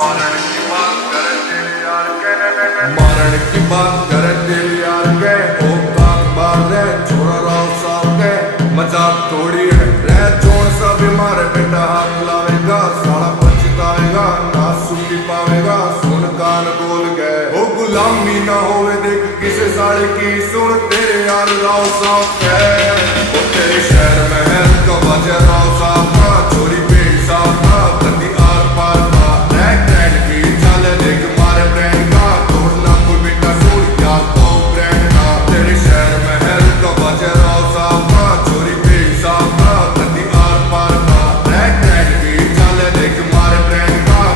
मारण की बात करे तेरे यार के, मारण की बात करे तेरे यार के। औकात बात है छोरा राव साहब के, मजाक थोड़ी है रह जोन सा बीमार बेटा हाथ लावेगा साला पछताएगा ना सुनी पावेगा। सुन कान बोल गए ओ गुलामी ना होवे देख किसे साले की, सुन तेरे यार राव साहब के। ओ तेरे शहर में है का वजह राव साहब का, चोरी